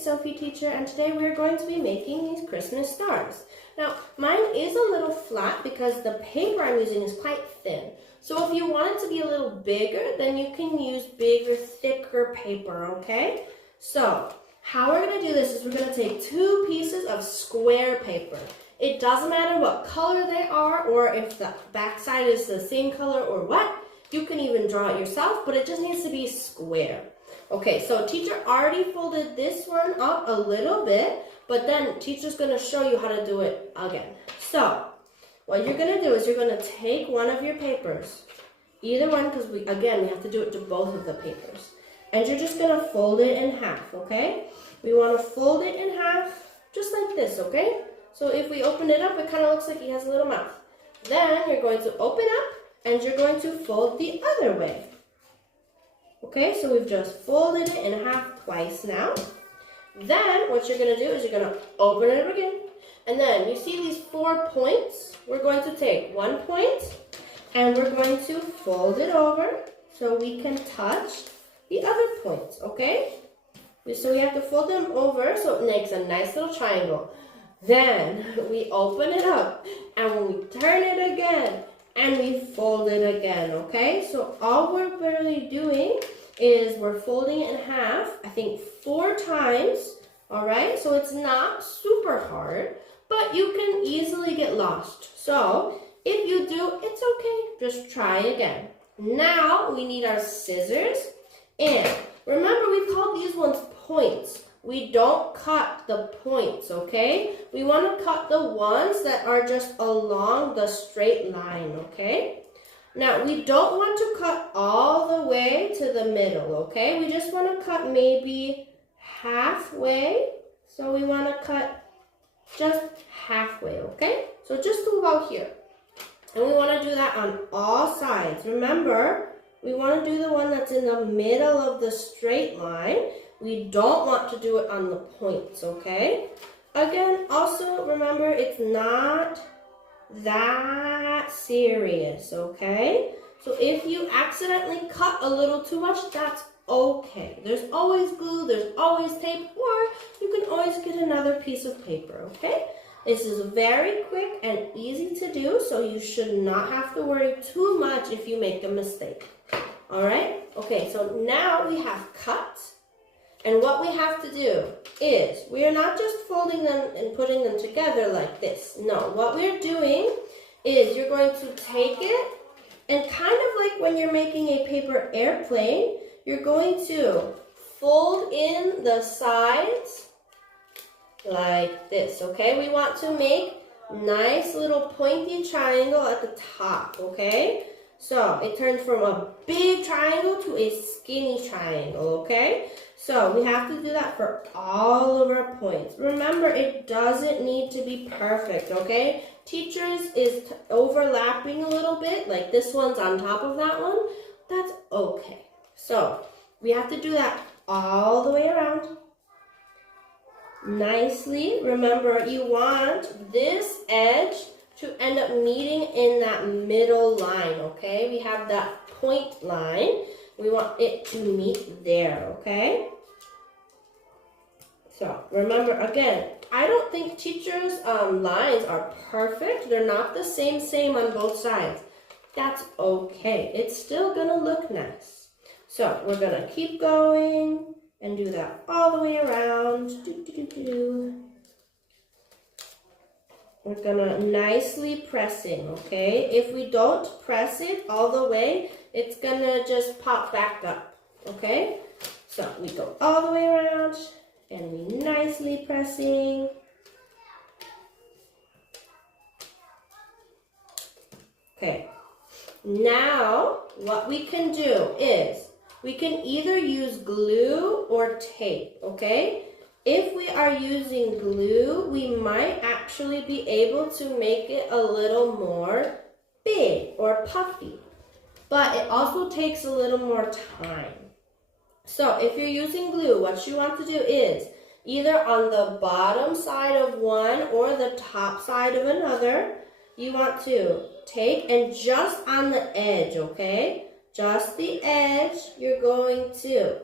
it's Sophie, teacher, and today we're going to be making these Christmas stars. Now, mine is a little flat because the paper I'm using is quite thin. So if you want it to be a little bigger, then you can use bigger, thicker paper, okay? So, how we're going to do this is we're going to take 2 pieces of square paper. It doesn't matter what color they are or if the back side is the same color or what. You can even draw it yourself, but it just needs to be square. Okay, so teacher already folded this one up a little bit, but then teacher's going to show you how to do it again. So, what you're going to do is you're going to take one of your papers, either one, because we have to do it to both of the papers, and you're just going to fold it in half, okay? We want to fold it in half just like this, okay? So if we open it up, it kind of looks like he has a little mouth. Then you're going to open up, and you're going to fold the other way. Okay, so we've just folded it in half twice now. Then what you're going to do is you're going to open it up again. And then you see these 4 points? We're going to take 1 point and we're going to fold it over so we can touch the other points, okay? So we have to fold them over so it makes a nice little triangle. Then we open it up and we turn it again. And we fold it again, okay? So all we're really doing is we're folding it in half, I think 4 times, all right? So it's not super hard, but you can easily get lost. So if you do, it's okay. Just try again. Now we need our scissors. And remember, we call these ones points. We don't cut the points, okay? We want to cut the ones that are just along the straight line, okay? Now, we don't want to cut all the way to the middle, okay? We just want to cut maybe halfway. So we want to cut just halfway, okay? So just to about here. And we want to do that on all sides. Remember, we want to do the one that's in the middle of the straight line. We don't want to do it on the points, okay? Again, also remember, it's not that serious, okay? So if you accidentally cut a little too much, that's okay. There's always glue, there's always tape, or you can always get another piece of paper, okay? This is very quick and easy to do, so you should not have to worry too much if you make a mistake. All right? Okay, so now we have cut. And what we have to do is, we are not just folding them and putting them together like this. No, what we're doing is you're going to take it and kind of like when you're making a paper airplane, you're going to fold in the sides like this, okay? We want to make nice little pointy triangle at the top, okay? So it turns from a big triangle to a skinny triangle, okay? So we have to do that for all of our points. Remember, it doesn't need to be perfect, okay? Teachers is overlapping a little bit, like this one's on top of that one. That's okay. So we have to do that all the way around. Nicely. Remember, you want this edge to end up meeting in that middle line, okay? We have that point line. We want it to meet there, okay? So remember, again, I don't think teachers' lines are perfect. They're not the same on both sides. That's okay. It's still gonna look nice. So we're gonna keep going and do that all the way around. We're gonna nicely pressing, okay? If we don't press it all the way, it's gonna just pop back up, okay? So we go all the way around and we nicely pressing. Okay, now what we can do is we can either use glue or tape, okay? If we are using glue, we might actually be able to make it a little more big or puffy, but it also takes a little more time. So if you're using glue, what you want to do is either on the bottom side of one or the top side of another, you want to take and just on the edge, okay? Just the edge, you're going to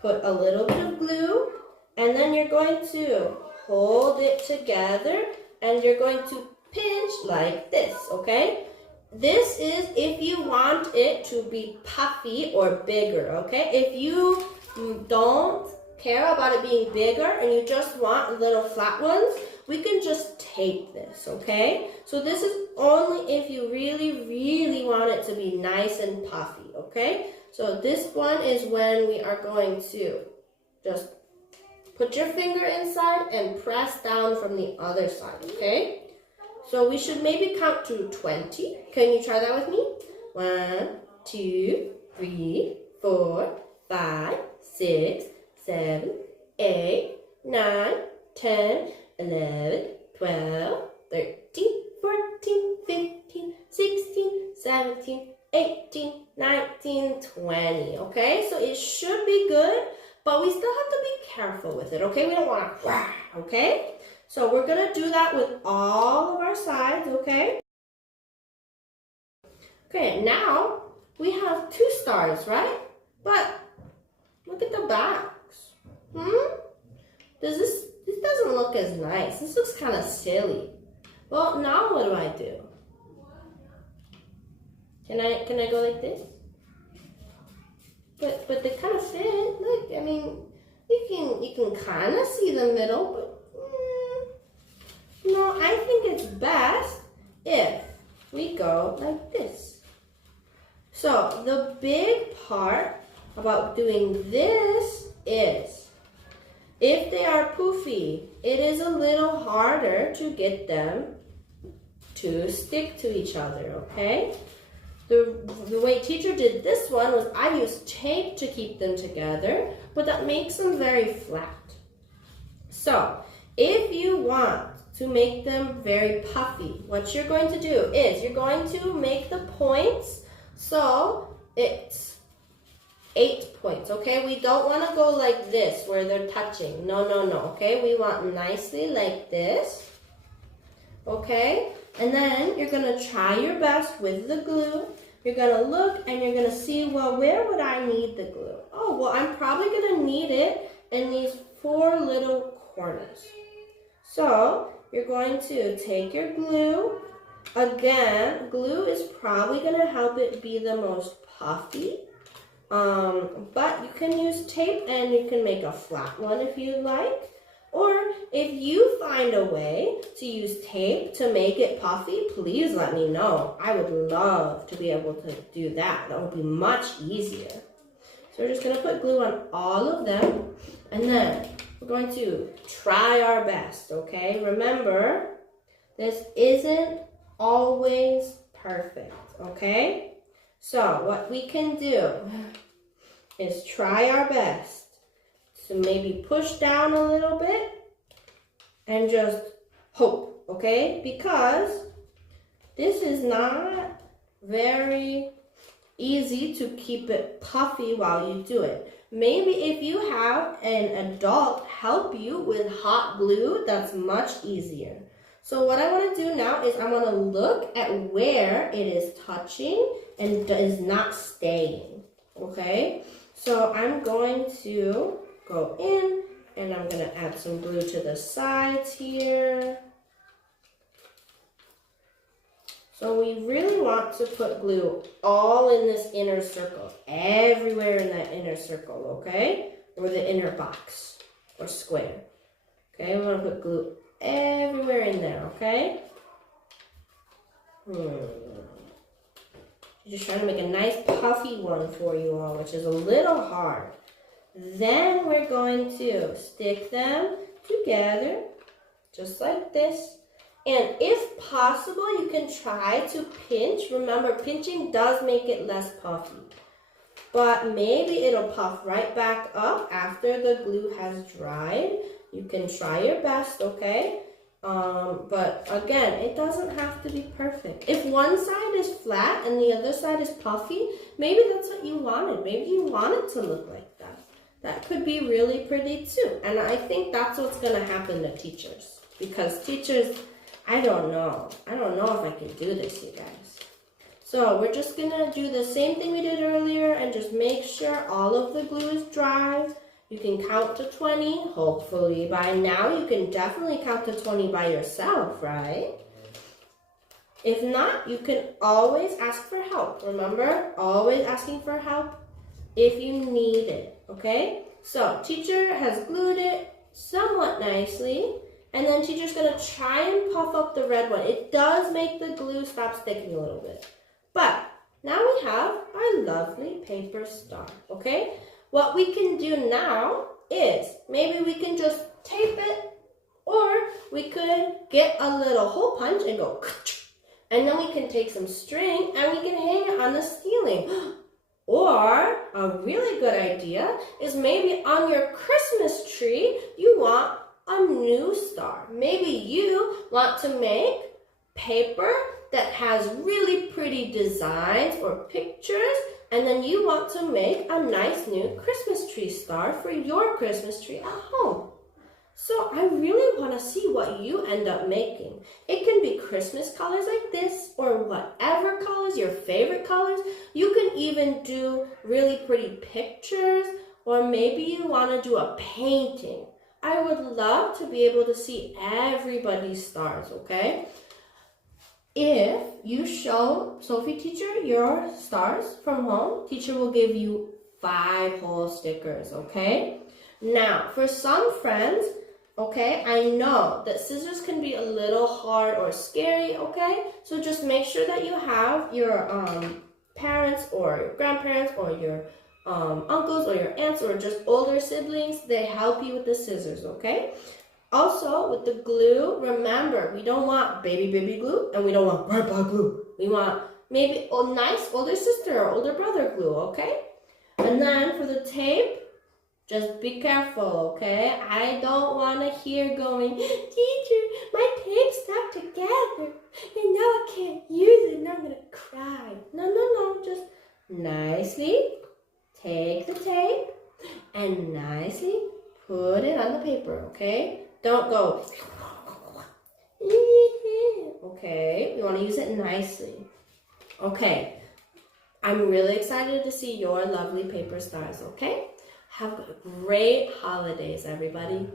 put a little bit of glue, and then you're going to hold it together, and you're going to pinch like this, okay? This is if you want it to be puffy or bigger, okay? If you don't care about it being bigger and you just want little flat ones, we can just tape this, okay? So this is only if you really, really want it to be nice and puffy, okay? So this one is when we are going to just put your finger inside and press down from the other side, okay? So we should maybe count to 20. Can you try that with me? 1, 2, 3, 4, 5, 6, 7, 8, 9, 10, 11, 12, 13, 14, 15, 16, 17, 18, 19, 20. Okay, so it should be good, but we still have to be careful with it, okay? We don't want to, okay? So we're going to do that with all of our sides, okay? Okay, now we have 2 stars, right? But look at the backs. This doesn't look as nice. This looks kind of silly. Well, now what do I do? Can I go like this? But they kind of fit. Look, I mean, you can kind of see the middle, but no, I think it's best if we go like this. So the big part about doing this is if they are poofy, it is a little harder to get them to stick to each other, okay? The way teacher did this one was I used tape to keep them together, but that makes them very flat. So if you want to make them very puffy, what you're going to do is you're going to make the points so it's 8 points, okay? We don't want to go like this where they're touching. No, okay? We want nicely like this, okay? And then you're going to try your best with the glue. You're going to look and you're going to see, well, where would I need the glue? Oh, well, I'm probably going to need it in these 4 little corners. So you're going to take your glue. Again, glue is probably going to help it be the most puffy. But you can use tape and you can make a flat one if you like. Or if you find a way to use tape to make it puffy, please let me know. I would love to be able to do that. That would be much easier. So we're just going to put glue on all of them. And then we're going to try our best, okay? Remember, this isn't always perfect, okay? So what we can do is try our best to maybe push down a little bit and just hope, okay? Because this is not very easy to keep it puffy while you do it. Maybe if you have an adult help you with hot glue, that's much easier. So what I want to do now is I want to look at where it is touching and is not staying, okay? So I'm going to go in and I'm going to add some glue to the sides here. So we really want to put glue all in this inner circle, everywhere in that inner circle, okay? Or the inner box or square. Okay, we want to put glue everywhere in there, okay? Just trying to make a nice puffy one for you all, which is a little hard. Then we're going to stick them together, just like this. And if possible, you can try to pinch. Remember, pinching does make it less puffy. But maybe it'll puff right back up after the glue has dried. You can try your best, okay? But again, it doesn't have to be perfect. If one side is flat and the other side is puffy, maybe that's what you wanted. Maybe you want it to look like that. That could be really pretty too. And I think that's what's going to happen to teachers. Because teachers, I don't know if I can do this, you guys. So we're just going to do the same thing we did earlier and just make sure all of the glue is dry. You can count to 20. Hopefully by now you can definitely count to 20 by yourself, right? If not, you can always ask for help. Remember, always asking for help if you need it, okay? So teacher has glued it somewhat nicely, and then teacher's gonna try and puff up the red one. It does make the glue stop sticking a little bit. But now we have our lovely paper star, okay? What we can do now is maybe we can just tape it, or we could get a little hole punch and go, and then we can take some string and we can hang it on the ceiling. Or a really good idea is maybe on your Christmas tree, you want a new star. Maybe you want to make paper that has really pretty designs or pictures, and then you want to make a nice new Christmas tree star for your Christmas tree at home. So I really want to see what you end up making. It can be Christmas colors like this, or whatever colors, your favorite colors. You can even do really pretty pictures, or maybe you want to do a painting. I would love to be able to see everybody's stars, okay? If you show Sophie teacher your stars from home, teacher will give you 5 whole stickers, okay? Now, for some friends, okay, I know that scissors can be a little hard or scary, okay? So just make sure that you have your parents or your grandparents or your uncles or your aunts or just older siblings. They help you with the scissors, okay? Also, with the glue, remember, we don't want baby glue and we don't want grandpa glue. We want maybe a nice older sister or older brother glue, okay? And then for the tape, just be careful, okay? I don't want to hear going, teacher, my tape stuck together and now I can't use it and I'm going to cry. No, just nicely take the tape and nicely put it on the paper, okay? Don't go, okay? We want to use it nicely. Okay, I'm really excited to see your lovely paper stars, okay? Have great holidays, everybody.